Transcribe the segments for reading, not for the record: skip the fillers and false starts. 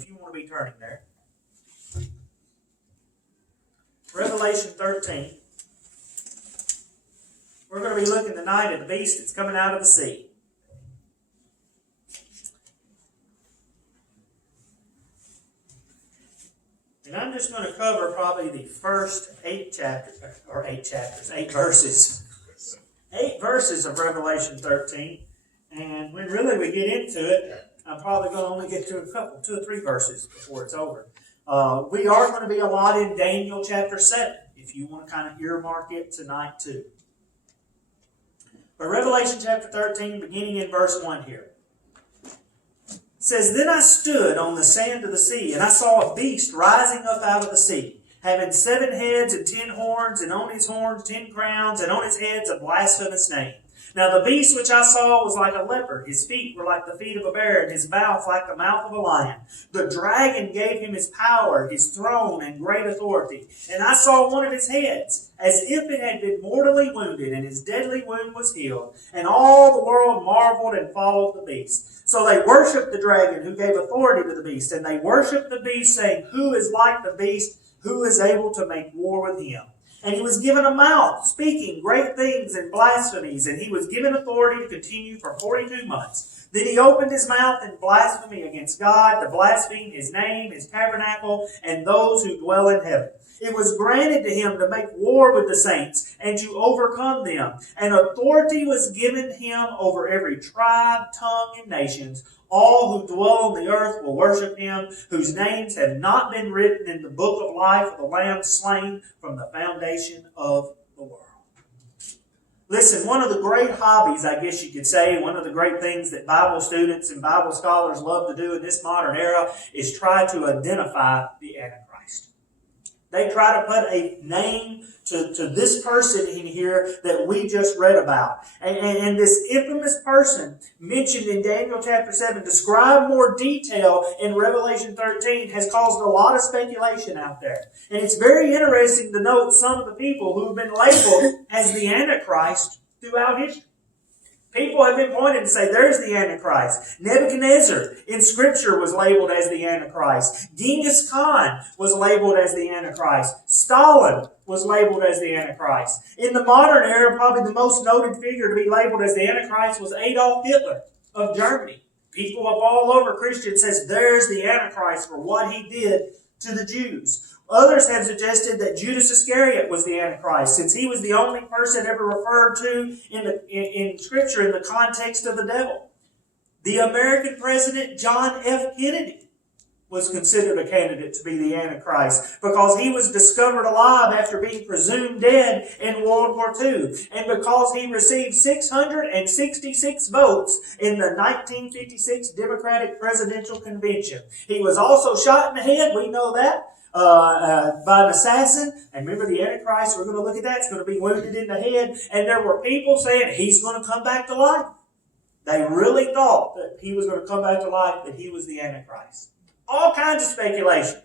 if you want to be turning there. Revelation 13. We're going to be looking tonight at the beast that's coming out of the sea. And I'm just going to cover probably the first 8 verses. 8 verses of Revelation 13. And when really we get into it, I'm probably going to only get to a couple, 2 or 3 verses before it's over. We are going to be a lot in Daniel chapter 7, if you want to kind of earmark it tonight too. But Revelation chapter 13, beginning in verse 1 here. It says, Then I stood on the sand of the sea, and I saw a beast rising up out of the sea, having 7 heads and 10 horns, and on his horns 10 crowns, and on his heads a blasphemous name. Now the beast which I saw was like a leopard. His feet were like the feet of a bear, and his mouth like the mouth of a lion. The dragon gave him his power, his throne, and great authority. And I saw one of his heads, as if it had been mortally wounded, and his deadly wound was healed. And all the world marveled and followed the beast. So they worshipped the dragon, who gave authority to the beast. And they worshipped the beast, saying, Who is like the beast? Who is able to make war with him? And he was given a mouth, speaking great things and blasphemies, and he was given authority to continue for 42 months. Then he opened his mouth in blasphemy against God, to blaspheme his name, his tabernacle, and those who dwell in heaven. It was granted to him to make war with the saints and to overcome them. And authority was given him over every tribe, tongue, and nations. All who dwell on the earth will worship him, whose names have not been written in the book of life of the Lamb slain from the foundation of the world. Listen, one of the great hobbies, I guess you could say, one of the great things that Bible students and Bible scholars love to do in this modern era is try to identify the Antichrist. They try to put a name to this person in here that we just read about. And this infamous person mentioned in Daniel chapter 7, described more detail in Revelation 13, has caused a lot of speculation out there. And it's very interesting to note some of the people who have been labeled as the Antichrist throughout history. People have been pointed and say, there's the Antichrist. Nebuchadnezzar in Scripture was labeled as the Antichrist. Genghis Khan was labeled as the Antichrist. Stalin was labeled as the Antichrist. In the modern era, probably the most noted figure to be labeled as the Antichrist was Adolf Hitler of Germany. People up all over Christian says, there's the Antichrist for what he did to the Jews. Others have suggested that Judas Iscariot was the Antichrist, since he was the only person ever referred to in Scripture in the context of the devil. The American President John F. Kennedy was considered a candidate to be the Antichrist because he was discovered alive after being presumed dead in World War II, and because he received 666 votes in the 1956 Democratic Presidential Convention. He was also shot in the head, we know that, by an assassin. And remember the Antichrist, we're going to look at that, it's going to be wounded in the head. And there were people saying he's going to come back to life. They really thought that he was going to come back to life, that he was the Antichrist. All kinds of speculation.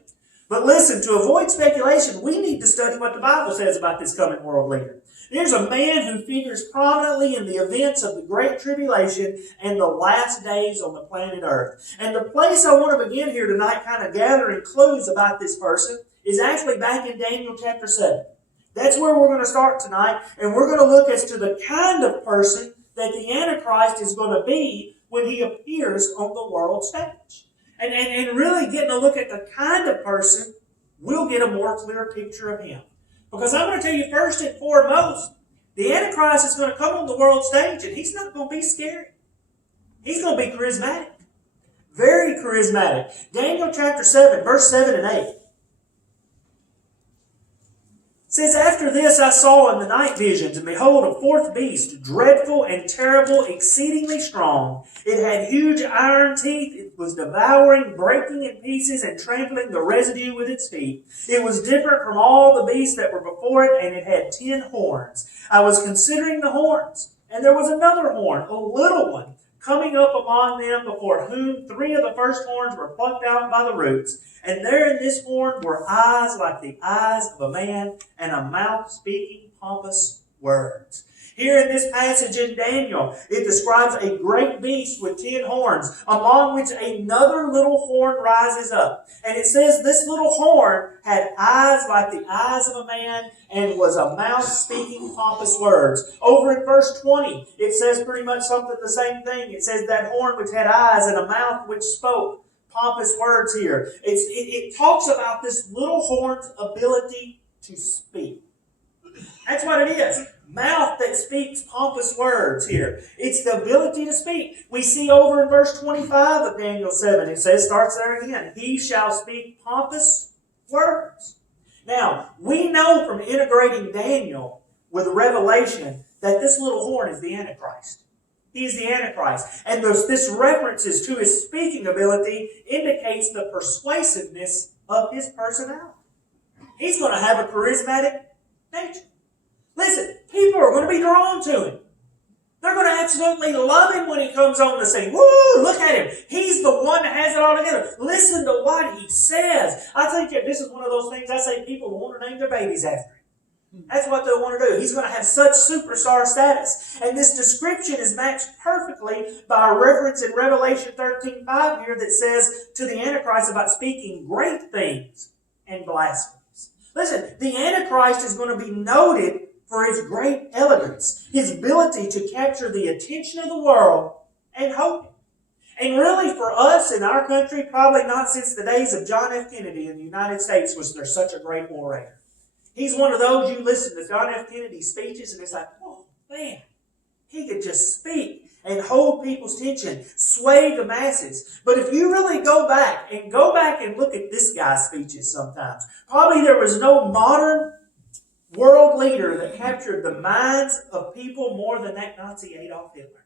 But listen, to avoid speculation, we need to study what the Bible says about this coming world leader. There's a man who figures prominently in the events of the Great Tribulation and the last days on the planet Earth. And the place I want to begin here tonight, kind of gathering clues about this person, is actually back in Daniel chapter 7. That's where we're going to start tonight, and we're going to look as to the kind of person that the Antichrist is going to be when he appears on the world stage. And really getting a look at the kind of person, we'll get a more clear picture of him. Because I'm going to tell you first and foremost, the Antichrist is going to come on the world stage and he's not going to be scary. He's going to be charismatic. Very charismatic. Daniel chapter 7, verse 7 and 8. It says, After this I saw in the night visions, and behold, a fourth beast, dreadful and terrible, exceedingly strong. It had huge iron teeth. It was devouring, breaking in pieces, and trampling the residue with its feet. It was different from all the beasts that were before it, and it had 10 horns. I was considering the horns, and there was another horn, a little one, coming up among them, before whom 3 of the first horns were plucked out by the roots. And there in this horn were eyes like the eyes of a man, and a mouth speaking pompous words. Here in this passage in Daniel, it describes a great beast with 10 horns, among which another little horn rises up. And it says this little horn had eyes like the eyes of a man and was a mouth speaking pompous words. Over in verse 20, it says pretty much something the same thing. It says that horn which had eyes and a mouth which spoke pompous words here. It talks about this little horn's ability to speak. That's what it is. Mouth that speaks pompous words here. It's the ability to speak. We see over in verse 25 of Daniel 7, it says, starts there again, he shall speak pompous words. Now, we know from integrating Daniel with Revelation that this little horn is the Antichrist. He is the Antichrist. And this references to his speaking ability indicates the persuasiveness of his personality. He's going to have a charismatic nature. Listen, people are going to be drawn to him. They're going to absolutely love him when he comes on the scene. Woo! Look at him. He's the one that has it all together. Listen to what he says. I think that this is one of those things I say people want to name their babies after him. That's what they want to do. He's going to have such superstar status. And this description is matched perfectly by a reference in Revelation 13:5 here that says to the Antichrist about speaking great things and blasphemies. Listen, the Antichrist is going to be noted for his great elegance, his ability to capture the attention of the world and hold it. And really for us in our country, probably not since the days of John F. Kennedy in the United States was there such a great orator. He's one of those, you listen to John F. Kennedy's speeches and it's like, oh man, he could just speak and hold people's attention, sway the masses. But if you really go back and look at this guy's speeches sometimes, probably there was no modern world leader that captured the minds of people more than that Nazi Adolf Hitler.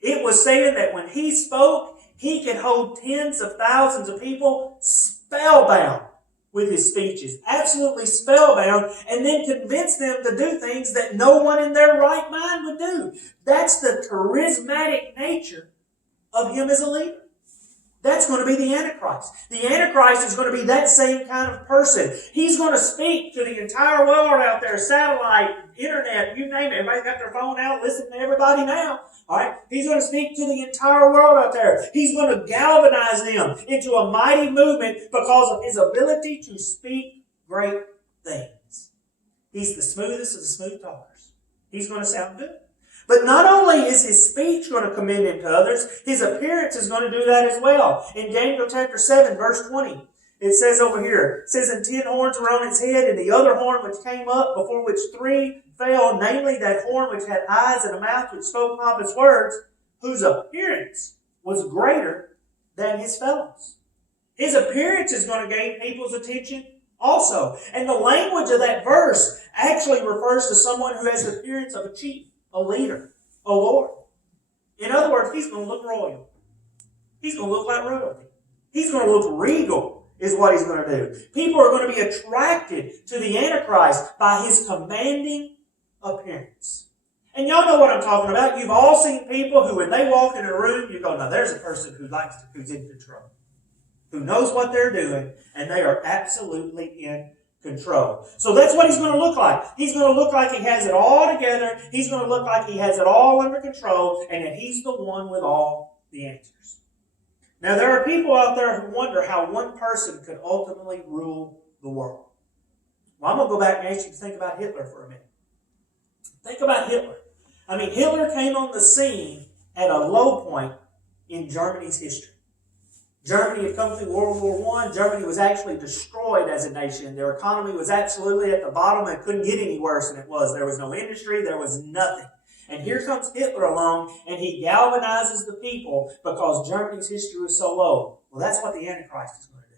It was saying that when he spoke, he could hold tens of thousands of people spellbound with his speeches, absolutely spellbound, and then convince them to do things that no one in their right mind would do. That's the charismatic nature of him as a leader. That's going to be the Antichrist. The Antichrist is going to be that same kind of person. He's going to speak to the entire world out there, satellite, internet, you name it. Everybody's got their phone out, listening to everybody now. All right? He's going to speak to the entire world out there. He's going to galvanize them into a mighty movement because of his ability to speak great things. He's the smoothest of the smooth talkers. He's going to sound good. But not only is his speech going to commend him to others, his appearance is going to do that as well. In Daniel chapter 7, verse 20, it says over here, it says, and 10 horns were on its head, and the other horn which came up, before which 3 fell, namely that horn which had eyes and a mouth which spoke pompous words, whose appearance was greater than his fellows. His appearance is going to gain people's attention also. And the language of that verse actually refers to someone who has the appearance of a chief, a leader, a lord. In other words, he's going to look royal. He's going to look like royalty. He's going to look regal, is what he's going to do. People are going to be attracted to the Antichrist by his commanding appearance. And y'all know what I'm talking about. You've all seen people who, when they walk in a room, you go, now there's a person who's in control, who knows what they're doing, and they are absolutely in control. So that's what he's going to look like. He's going to look like he has it all together. He's going to look like he has it all under control, and that he's the one with all the answers. Now, there are people out there who wonder how one person could ultimately rule the world. Well, I'm going to go back and ask you to think about Hitler for a minute. Think about Hitler. I mean, Hitler came on the scene at a low point in Germany's history. Germany had come through World War I. Germany was actually destroyed as a nation. Their economy was absolutely at the bottom and couldn't get any worse than it was. There was no industry. There was nothing. And here comes Hitler along, and he galvanizes the people because Germany's history was so low. Well, that's what the Antichrist is going to do.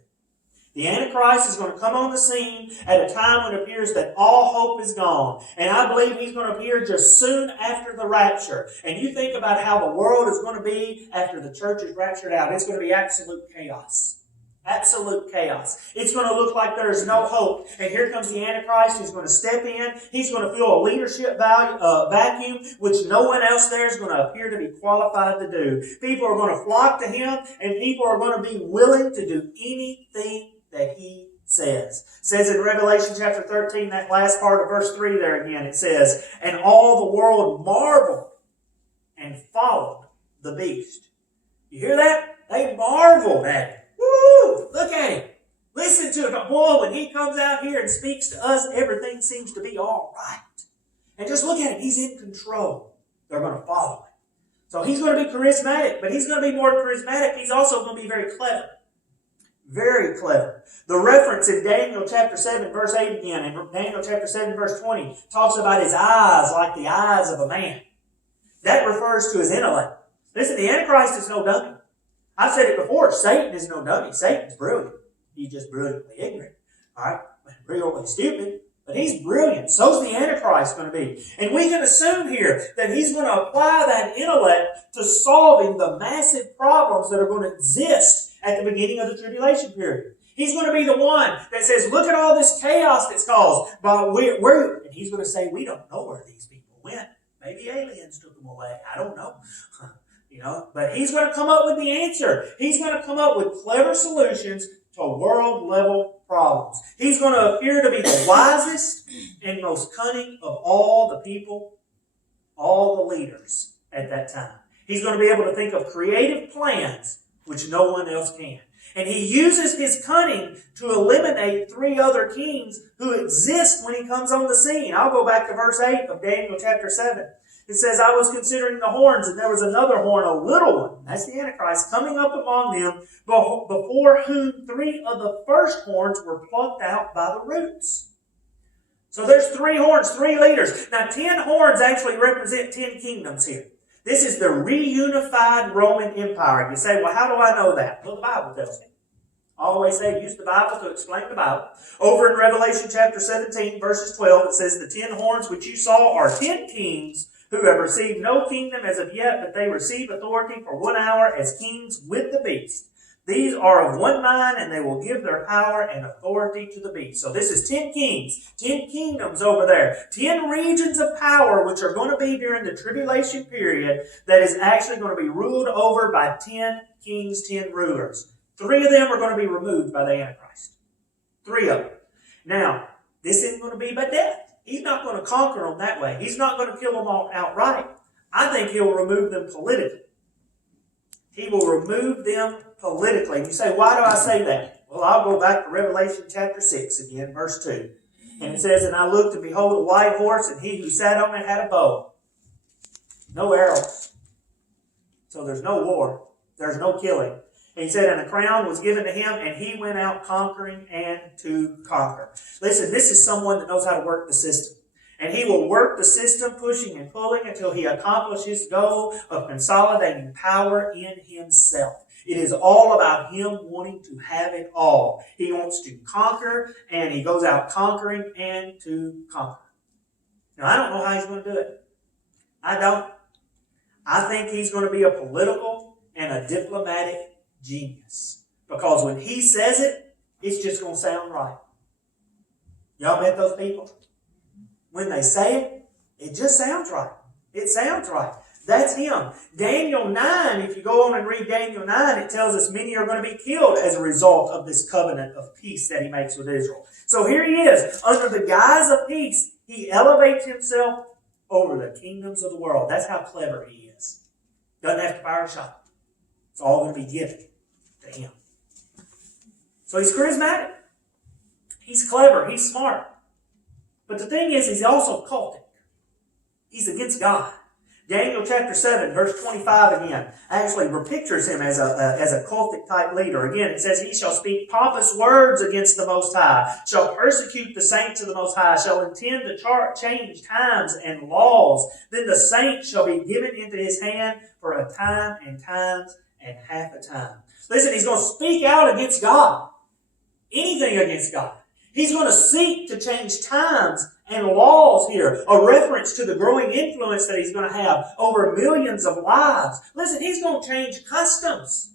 The Antichrist is going to come on the scene at a time when it appears that all hope is gone. And I believe he's going to appear just soon after the rapture. And you think about how the world is going to be after the church is raptured out. It's going to be absolute chaos. Absolute chaos. It's going to look like there's no hope. And here comes the Antichrist who's going to step in. He's going to fill a leadership vacuum, which no one else there is going to appear to be qualified to do. People are going to flock to him, and people are going to be willing to do anything that he says. It says in Revelation chapter 13, that last part of verse 3 there again, it says, and all the world marveled and followed the beast. You hear that? They marveled at him. Woo! Look at him. Listen to him. Boy, when he comes out here and speaks to us, everything seems to be all right. And just look at him. He's in control. They're going to follow him. So he's going to be charismatic, but he's going to be more charismatic. He's also going to be very clever. Very clever. The reference in Daniel chapter 7 verse 8 again, and Daniel chapter 7 verse 20, talks about his eyes like the eyes of a man. That refers to his intellect. Listen, the Antichrist is no dummy. I've said it before, Satan is no dummy. Satan's brilliant. He's just brilliantly ignorant. Alright? Brilliantly stupid. But he's brilliant. So's the Antichrist going to be. And we can assume here that he's going to apply that intellect to solving the massive problems that are going to exist at the beginning of the tribulation period. He's going to be the one that says, look at all this chaos that's caused. But and he's going to say, we don't know where these people went. Maybe aliens took them away. I don't know. But he's going to come up with the answer. He's going to come up with clever solutions to world-level problems. He's going to appear to be the wisest and most cunning of all the people, all the leaders at that time. He's going to be able to think of creative plans which no one else can. And he uses his cunning to eliminate 3 other kings who exist when he comes on the scene. I'll go back to verse 8 of Daniel chapter 7. It says, I was considering the horns, and there was another horn, a little one, that's the Antichrist, coming up among them, before whom 3 of the first horns were plucked out by the roots. So there's 3 horns, 3 leaders. Now 10 horns actually represent 10 kingdoms here. This is the reunified Roman Empire. You say, well, how do I know that? Well, the Bible tells me. I always say use the Bible to explain the Bible. Over in Revelation chapter 17, verses 12, it says, the 10 horns which you saw are 10 kings who have received no kingdom as of yet, but they receive authority for 1 hour as kings with the beast. These are of one mind, and they will give their power and authority to the beast. So this is 10 kings, 10 kingdoms over there, 10 regions of power which are going to be during the tribulation period that is actually going to be ruled over by 10 kings, 10 rulers. 3 of them are going to be removed by the Antichrist. 3 of them. Now, this isn't going to be by death. He's not going to conquer them that way. He's not going to kill them all outright. I think he'll remove them politically. He will remove them politically. And you say, why do I say that? Well, I'll go back to Revelation chapter 6 again, verse 2. And it says, and I looked, and behold, a white horse, and he who sat on it had a bow. No arrows. So there's no war. There's no killing. And he said, and a crown was given to him, and he went out conquering and to conquer. Listen, this is someone that knows how to work the system. And he will work the system, pushing and pulling, until he accomplishes his goal of consolidating power in himself. It is all about him wanting to have it all. He wants to conquer, and he goes out conquering and to conquer. Now, I don't know how he's going to do it. I don't. I think he's going to be a political and a diplomatic genius. Because when he says it, it's just going to sound right. Y'all met those people? When they say it, it just sounds right. It sounds right. That's him. Daniel 9, if you go on and read Daniel 9, it tells us many are going to be killed as a result of this covenant of peace that he makes with Israel. So here he is. Under the guise of peace, he elevates himself over the kingdoms of the world. That's how clever he is. Doesn't have to fire a shot. It's all going to be given to him. So he's charismatic. He's clever. He's smart. But the thing is, he's also cultic. He's against God. Daniel chapter 7, verse 25 again, actually pictures him as a cultic type leader. Again, it says, he shall speak pompous words against the Most High, shall persecute the saints of the Most High, shall intend to change times and laws. Then the saints shall be given into his hand for a time and times and half a time. Listen, he's going to speak out against God. Anything against God. He's going to seek to change times and laws here. A reference to the growing influence that he's going to have over millions of lives. Listen, he's going to change customs.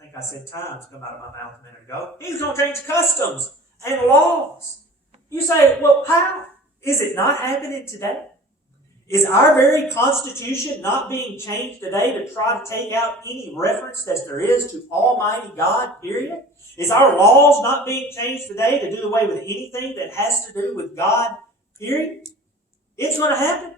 I think I said times come out of my mouth a minute ago. He's going to change customs and laws. You say, well, how? Is it not happening today? Is our very Constitution not being changed today to try to take out any reference that there is to Almighty God, period? Is our laws not being changed today to do away with anything that has to do with God, period? It's going to happen.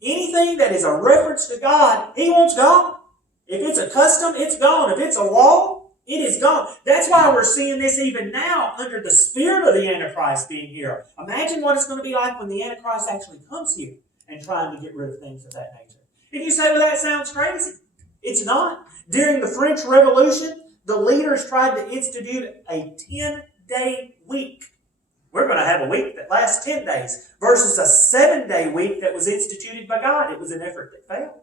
Anything that is a reference to God, He wants gone. If it's a custom, it's gone. If it's a law, it is gone. That's why we're seeing this even now under the spirit of the Antichrist being here. Imagine what it's going to be like when the Antichrist actually comes here and trying to get rid of things of that nature. And you say, well, that sounds crazy. It's not. During the French Revolution, the leaders tried to institute a 10-day week. We're going to have a week that lasts 10 days versus a 7-day week that was instituted by God. It was an effort that failed.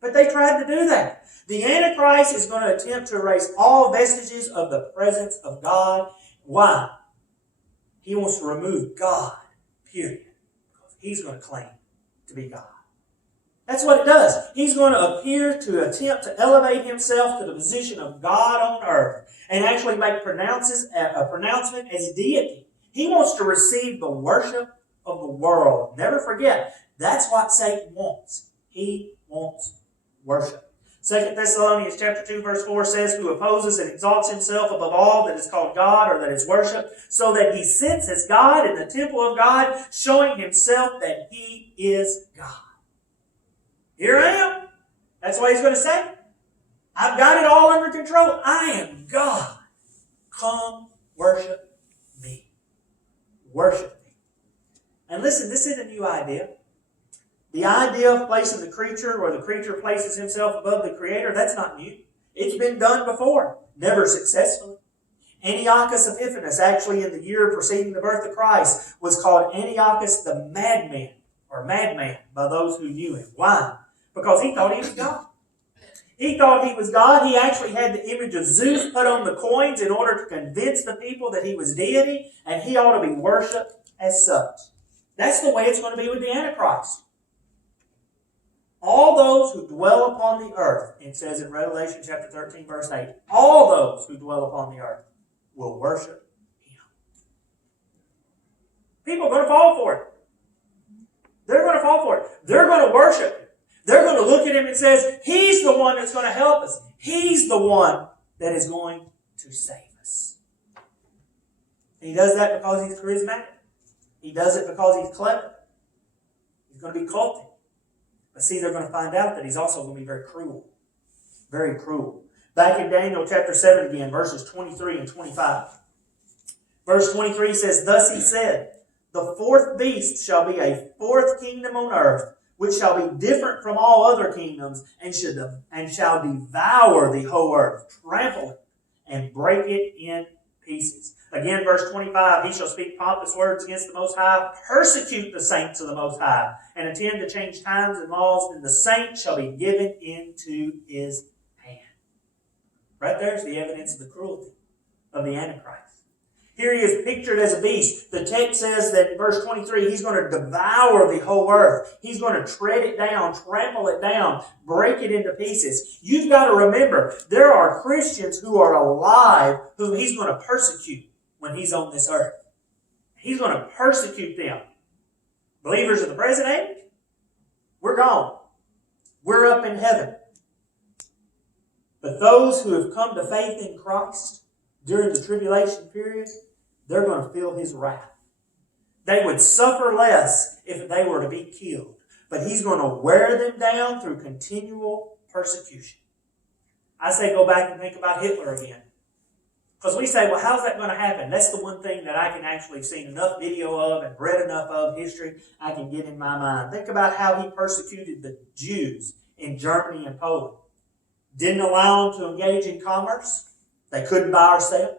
But they tried to do that. The Antichrist is going to attempt to erase all vestiges of the presence of God. Why? He wants to remove God, period. Because he's going to claim to be God. That's what it does. He's going to appear to attempt to elevate himself to the position of God on earth and actually make a pronouncement as deity. He wants to receive the worship of the world. Never forget, that's what Satan wants. He wants worship. 2 Thessalonians chapter 2, verse 4 says, who opposes and exalts himself above all that is called God or that is worshipped, so that he sits as God in the temple of God, showing himself that he is God. Here I am. That's what he's going to say. I've got it all under control. I am God. Come worship me. Worship me. And listen, this isn't a new idea. The idea of placing the creature, or the creature places himself above the Creator, that's not new. It's been done before, never successfully. Antiochus Epiphanes, actually in the year preceding the birth of Christ, was called Antiochus the Madman, or Madman, by those who knew him. Why? Because he thought he was God. He thought he was God. He actually had the image of Zeus put on the coins in order to convince the people that he was deity, and he ought to be worshipped as such. That's the way it's going to be with the Antichrist. All those who dwell upon the earth, it says in Revelation chapter 13, verse 8, all those who dwell upon the earth will worship him. People are going to fall for it. They're going to fall for it. They're going to worship him. They're going to look at him and says, he's the one that's going to help us. He's the one that is going to save us. And he does that because he's charismatic. He does it because he's clever. He's going to be culty. But see, they're going to find out that he's also going to be very cruel. Very cruel. Back in Daniel chapter 7 again, verses 23 and 25. Verse 23 says, thus he said, the fourth beast shall be a fourth kingdom on earth, which shall be different from all other kingdoms, and shall devour the whole earth, trample it, and break it in pieces. Again, verse 25, he shall speak pompous words against the Most High, persecute the saints of the Most High, and intend to change times and laws, and the saints shall be given into his hand. Right there's the evidence of the cruelty of the Antichrist. Here he is pictured as a beast. The text says that in verse 23, he's going to devour the whole earth. He's going to tread it down, trample it down, break it into pieces. You've got to remember, there are Christians who are alive whom he's going to persecute when he's on this earth. He's going to persecute them. Believers of the present age, we're gone. We're up in heaven. But those who have come to faith in Christ during the tribulation period, they're going to feel his wrath. They would suffer less if they were to be killed. But he's going to wear them down through continual persecution. I say go back and think about Hitler again. Because we say, well, how's that going to happen? That's the one thing that I can actually see enough video of and read enough of history I can get in my mind. Think about how he persecuted the Jews in Germany and Poland. Didn't allow them to engage in commerce. They couldn't buy or sell.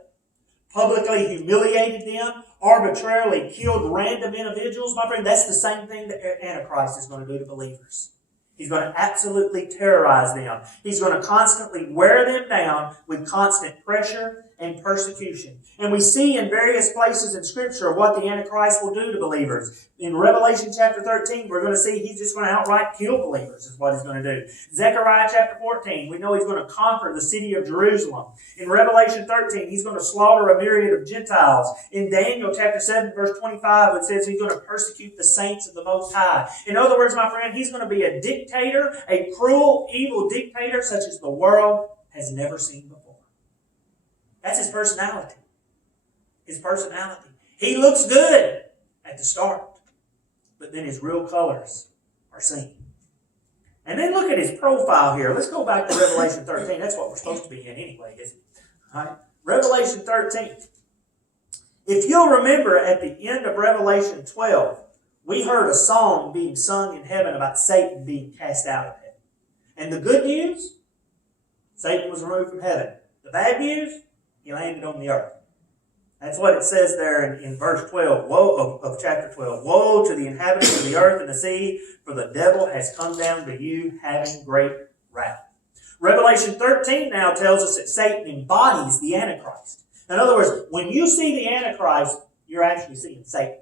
Publicly humiliated them. Arbitrarily killed random individuals. My friend, that's the same thing that Antichrist is going to do to believers. He's going to absolutely terrorize them. He's going to constantly wear them down with constant pressure and persecution. And we see in various places in Scripture what the Antichrist will do to believers. In Revelation chapter 13, we're going to see he's just going to outright kill believers is what he's going to do. Zechariah chapter 14, we know he's going to conquer the city of Jerusalem. In Revelation 13, he's going to slaughter a myriad of Gentiles. In Daniel chapter 7, verse 25, it says he's going to persecute the saints of the Most High. In other words, my friend, he's going to be a dictator, a cruel, evil dictator such as the world has never seen before. That's his personality. His personality. He looks good at the start, but then his real colors are seen. And then look at his profile here. Let's go back to Revelation 13. That's what we're supposed to be in anyway, isn't it? All right. Revelation 13. If you'll remember at the end of Revelation 12, we heard a song being sung in heaven about Satan being cast out of heaven. And the good news, Satan was removed from heaven. The bad news, he landed on the earth. That's what it says there in verse 12 of chapter 12. Woe to the inhabitants of the earth and the sea, for the devil has come down to you having great wrath. Revelation 13 now tells us that Satan embodies the Antichrist. In other words, when you see the Antichrist, you're actually seeing Satan.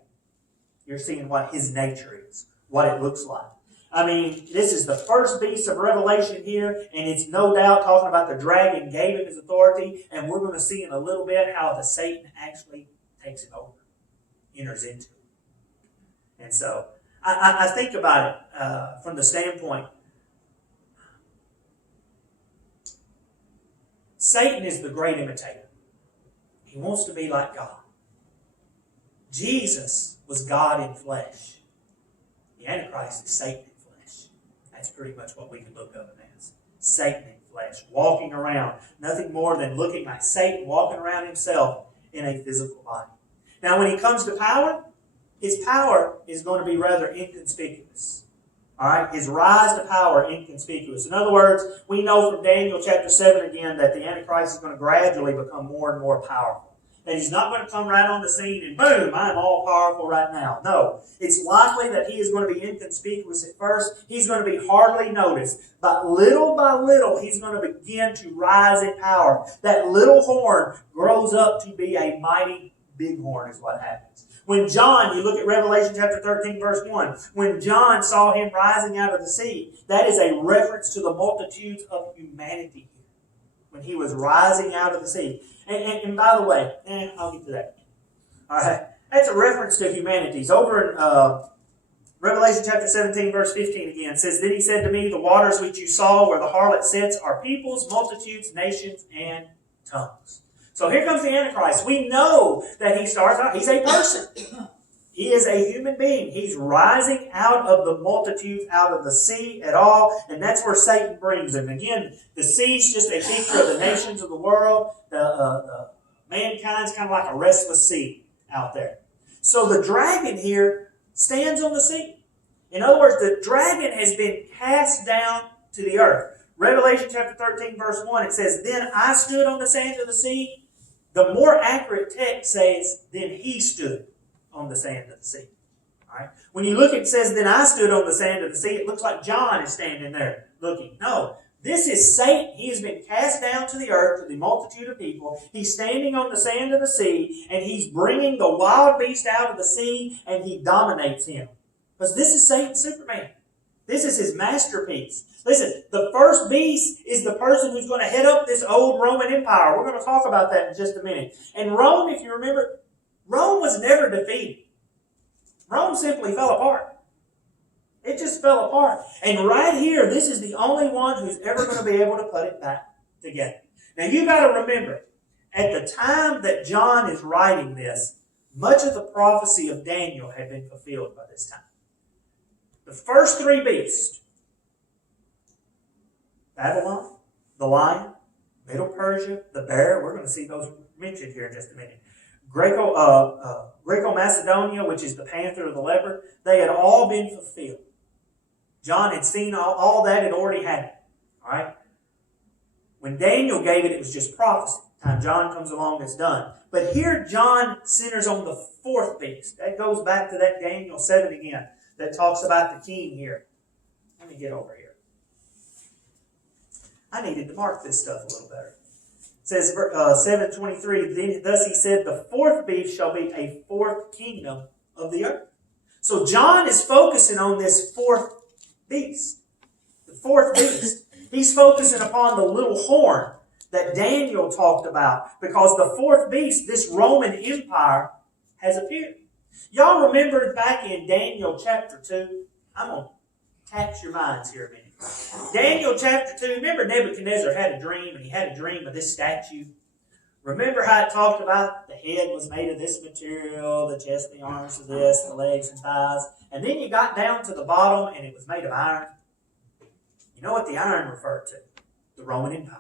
You're seeing what his nature is, what it looks like. I mean, this is the first beast of Revelation here, and it's no doubt talking about the dragon gave him his authority, and we're going to see in a little bit how the Satan actually takes it over, enters into it. And so, I think about it from the standpoint, Satan is the great imitator. He wants to be like God. Jesus was God in flesh. The Antichrist is Satan in flesh. That's pretty much what we can look up as. Satan in flesh, walking around. Nothing more than looking like Satan walking around himself in a physical body. Now when he comes to power, his power is going to be rather inconspicuous. All right? His rise to power, inconspicuous. In other words, we know from Daniel chapter 7 again that the Antichrist is going to gradually become more and more powerful. That he's not going to come right on the scene and boom, I'm all powerful right now. No. It's likely that he is going to be inconspicuous at first. He's going to be hardly noticed. But little by little, he's going to begin to rise in power. That little horn grows up to be a mighty big horn is what happens. When John, you look at Revelation chapter 13, verse 1, when John saw him rising out of the sea, that is a reference to the multitudes of humanity when he was rising out of the sea. And by the way, I'll get to that. All right, that's a reference to humanities. Over in Revelation chapter 17, verse 15 again, says, Then he said to me, the waters which you saw where the harlot sits are peoples, multitudes, nations, and tongues. So here comes the Antichrist. We know that he starts out, he's a person. He is a human being. He's rising out of the multitudes, out of the sea at all, and that's where Satan brings him. Again, the sea's just a picture of the nations of the world. Mankind's kind of like a restless sea out there. So the dragon here stands on the sea. In other words, the dragon has been cast down to the earth. Revelation chapter 13, verse 1, it says, Then I stood on the sands of the sea. The more accurate text says, Then he stood on the sand of the sea. All right? When you look, it says, Then I stood on the sand of the sea. It looks like John is standing there looking. No, this is Satan. He has been cast down to the earth, to the multitude of people. He's standing on the sand of the sea, and he's bringing the wild beast out of the sea, and he dominates him. Because this is Satan's Superman. This is his masterpiece. Listen, the first beast is the person who's going to head up this old Roman Empire. We're going to talk about that in just a minute. And Rome, if you remember, Rome was never defeated. Rome simply fell apart. It just fell apart. And right here, this is the only one who's ever going to be able to put it back together. Now you got to remember, at the time that John is writing this, much of the prophecy of Daniel had been fulfilled by this time. The first three beasts, Babylon, the lion, Middle Persia, the bear, we're going to see those mentioned here in just a minute. Greco-Macedonia, which is the panther or the leopard, they had all been fulfilled. John had seen all that had already happened. All right? When Daniel gave it, it was just prophecy. Time John comes along, it's done. But here John centers on the fourth beast. That goes back to that Daniel 7 again that talks about the king here. Let me get over here. I needed to mark this stuff a little better. It says 7:23, then thus he said, the fourth beast shall be a fourth kingdom of the earth. So John is focusing on this fourth beast. The fourth beast. He's focusing upon the little horn that Daniel talked about, because the fourth beast, this Roman Empire, has appeared. Y'all remember back in Daniel chapter 2? I'm going to tax your minds here a minute. Daniel chapter 2, remember Nebuchadnezzar had a dream, and he had a dream of this statue? Remember how it talked about the head was made of this material, the chest and the arms of this, the legs and thighs, and then you got down to the bottom and it was made of iron? You know what the iron referred to? The Roman Empire.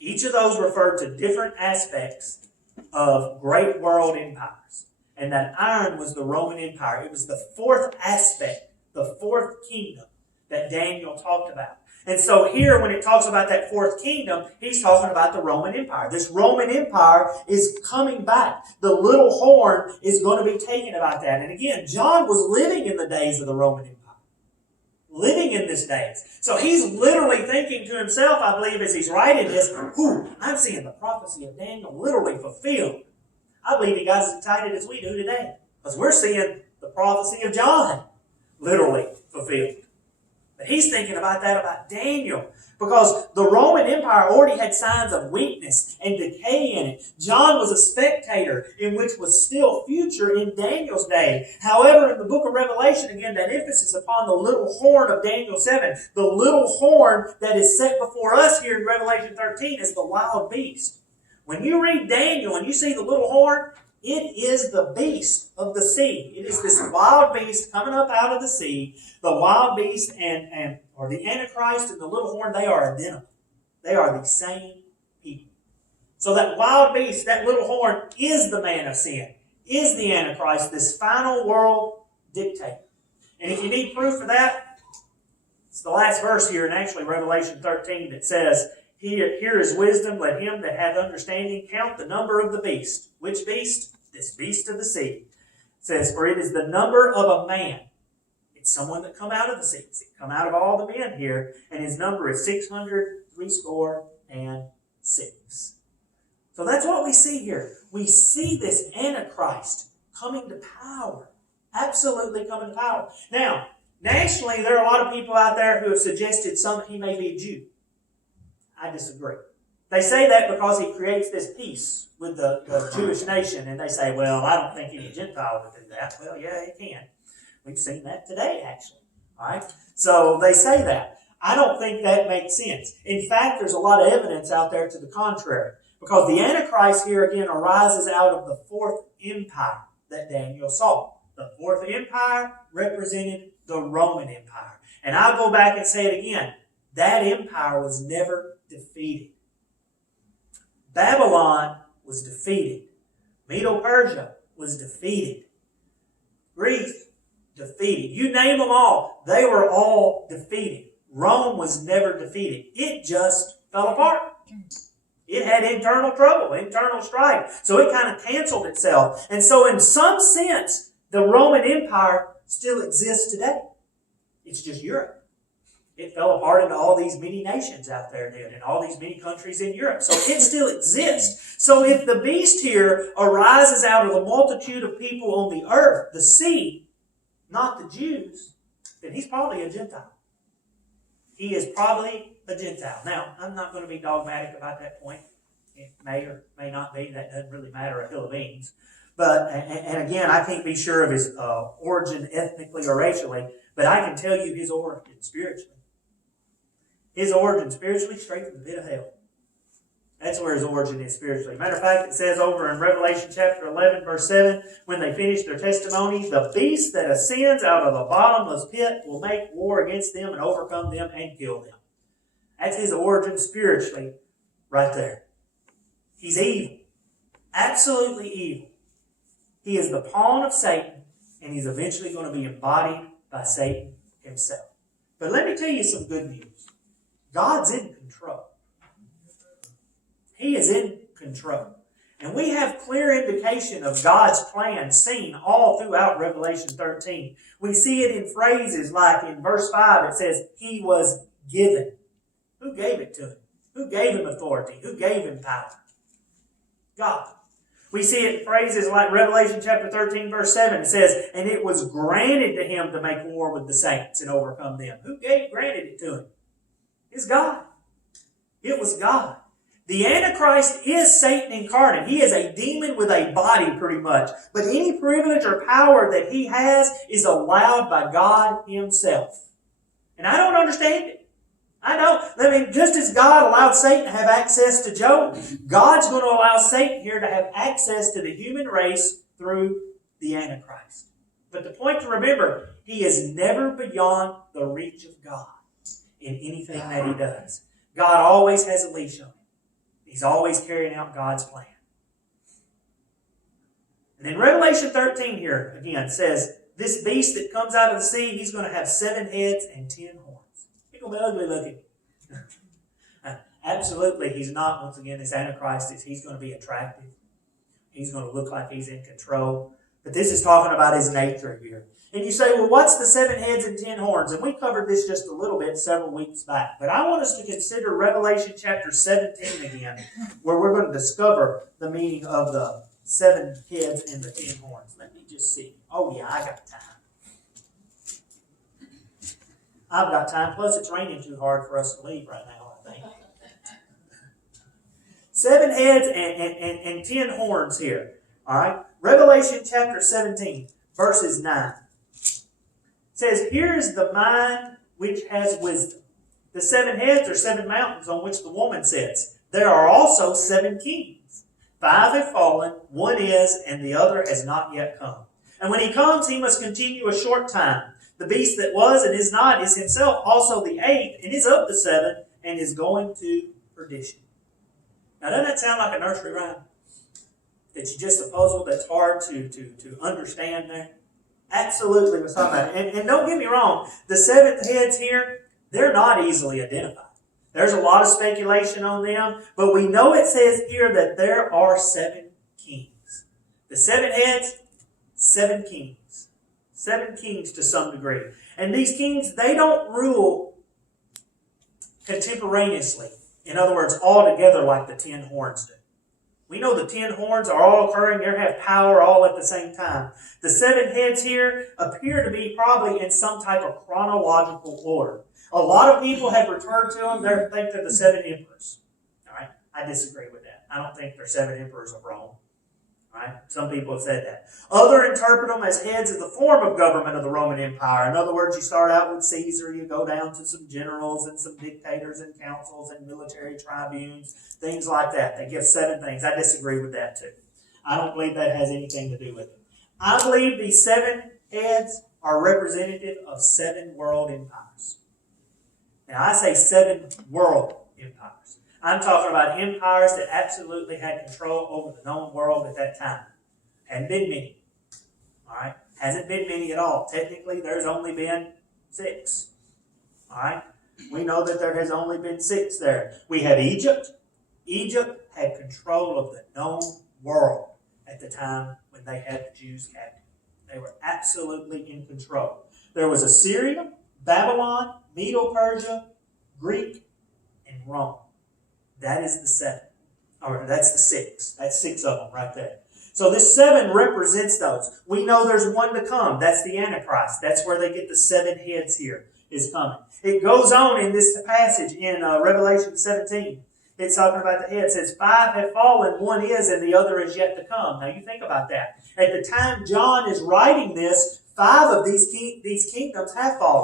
Each of those referred to different aspects of great world empires. And that iron was the Roman Empire. It was the fourth aspect, the fourth kingdom that Daniel talked about. And so here, when it talks about that fourth kingdom, he's talking about the Roman Empire. This Roman Empire is coming back. The little horn is going to be taken about that. And again, John was living in the days of the Roman Empire. Living in these days. So he's literally thinking to himself, I believe, as he's writing this, I'm seeing the prophecy of Daniel literally fulfilled. I believe he got as excited as we do today, because we're seeing the prophecy of John literally fulfilled. But he's thinking about that about Daniel, because the Roman Empire already had signs of weakness and decay in it. John was a spectator in which was still future in Daniel's day. However, in the book of Revelation, again, that emphasis upon the little horn of Daniel 7, the little horn that is set before us here in Revelation 13 is the wild beast. When you read Daniel and you see the little horn, it is the beast of the sea. It is this wild beast coming up out of the sea. The wild beast or the Antichrist and the little horn, they are identical. They are the same people. So that wild beast, that little horn, is the man of sin, is the Antichrist, this final world dictator. And if you need proof of that, it's the last verse here in actually Revelation 13 that says, here is wisdom, let him that hath understanding count the number of the beast. Which beast? This beast of the sea. It says, for it is the number of a man. It's someone that come out of the sea. It's come out of all the men here, and his number is 666. So that's what we see here. We see this Antichrist coming to power. Absolutely coming to power. Now, nationally, there are a lot of people out there who have suggested he may be a Jew. I disagree. They say that because he creates this peace with the Jewish nation, and they say, well, I don't think any Gentile would do that. Well, yeah, he can. We've seen that today, actually. All right? So they say that. I don't think that makes sense. In fact, there's a lot of evidence out there to the contrary, because the Antichrist here again arises out of the fourth empire that Daniel saw. The fourth empire represented the Roman Empire. And I'll go back and say it again. That empire was never defeated. Babylon was defeated. Medo-Persia was defeated. Greece, defeated. You name them all. They were all defeated. Rome was never defeated. It just fell apart. It had internal trouble, internal strife. So it kind of canceled itself. And so in some sense, the Roman Empire still exists today. It's just Europe. It fell apart into all these many nations out there then, and all these many countries in Europe. So it still exists. So if the beast here arises out of the multitude of people on the earth, the sea, not the Jews, then he's probably a Gentile. He is probably a Gentile. Now, I'm not going to be dogmatic about that point. It may or may not be. That doesn't really matter a hill of beans. But, and again, I can't be sure of his origin ethnically or racially, but I can tell you his origin spiritually. His origin spiritually, straight from the pit of hell. That's where his origin is spiritually. Matter of fact, it says over in Revelation chapter 11, verse 7, when they finish their testimony, the beast that ascends out of the bottomless pit will make war against them and overcome them and kill them. That's his origin spiritually right there. He's evil. Absolutely evil. He is the pawn of Satan, and he's eventually going to be embodied by Satan himself. But let me tell you some good news. God's in control. He is in control. And we have clear indication of God's plan seen all throughout Revelation 13. We see it in phrases like in verse 5, it says, he was given. Who gave it to him? Who gave him authority? Who gave him power? God. We see it in phrases like Revelation chapter 13, verse 7. It says, and it was granted to him to make war with the saints and overcome them. Who granted it to him? It's God. It was God. The Antichrist is Satan incarnate. He is a demon with a body, pretty much. But any privilege or power that he has is allowed by God himself. And I don't understand it. I don't. I mean, just as God allowed Satan to have access to Job, God's going to allow Satan here to have access to the human race through the Antichrist. But the point to remember, he is never beyond the reach of God in anything that he does. God always has a leash on him. He's always carrying out God's plan. And then Revelation 13 here, again, says, this beast that comes out of the sea, he's going to have 7 heads and 10 horns. He's going to be ugly looking. Absolutely, he's not, once again, this Antichrist, he's going to be attractive. He's going to look like he's in control. But this is talking about his nature here. And you say, well, what's the 7 heads and 10 horns? And we covered this just a little bit several weeks back. But I want us to consider Revelation chapter 17 again, where we're going to discover the meaning of the 7 heads and the 10 horns. Let me just see. Oh, yeah, I got time. I've got time. Plus, it's raining too hard for us to leave right now, I think. 7 heads and 10 horns here. All right? Revelation chapter 17, verses 9. It says, here is the mind which has wisdom. The 7 heads are 7 mountains on which the woman sits. There are also 7 kings. 5 have fallen, 1 is, and the other has not yet come. And when he comes, he must continue a short time. The beast that was and is not is himself also the 8th, and is of the 7, and is going to perdition. Now, doesn't that sound like a nursery rhyme? It's just a puzzle that's hard to understand there. Absolutely, we're talking about it. And don't get me wrong, the 7 heads here, they're not easily identified. There's a lot of speculation on them, but we know it says here that there are 7 kings. The 7 heads, 7 kings. 7 kings to some degree. And these kings, they don't rule contemporaneously. In other words, all together like the 10 horns do. We know the 10 horns are all occurring. They have power all at the same time. The 7 heads here appear to be probably in some type of chronological order. A lot of people have referred to them. They think they're the 7 emperors. All right? I disagree with that. I don't think they're 7 emperors of Rome. Right? Some people have said that. Other interpret them as heads of the form of government of the Roman Empire. In other words, you start out with Caesar, you go down to some generals and some dictators and councils and military tribunes, things like that. They give 7 things. I disagree with that too. I don't believe that has anything to do with it. I believe these 7 heads are representative of 7 world empires. Now, I say 7 world empires. I'm talking about empires that absolutely had control over the known world at that time. Hadn't been many. All right? Hasn't been many at all. Technically, there's only been 6. All right? We know that there has only been 6 there. We have Egypt. Egypt had control of the known world at the time when they had the Jews captive. They were absolutely in control. There was Assyria, Babylon, Medo-Persia, Greek, and Rome. That is the 7. Or that's the 6. That's 6 of them right there. So this 7 represents those. We know there's one to come. That's the Antichrist. That's where they get the 7 heads here is coming. It goes on in this passage in Revelation 17. It's talking about the head. It says 5 have fallen, 1 is, and the other is yet to come. Now you think about that. At the time John is writing this, 5 of these kingdoms have fallen.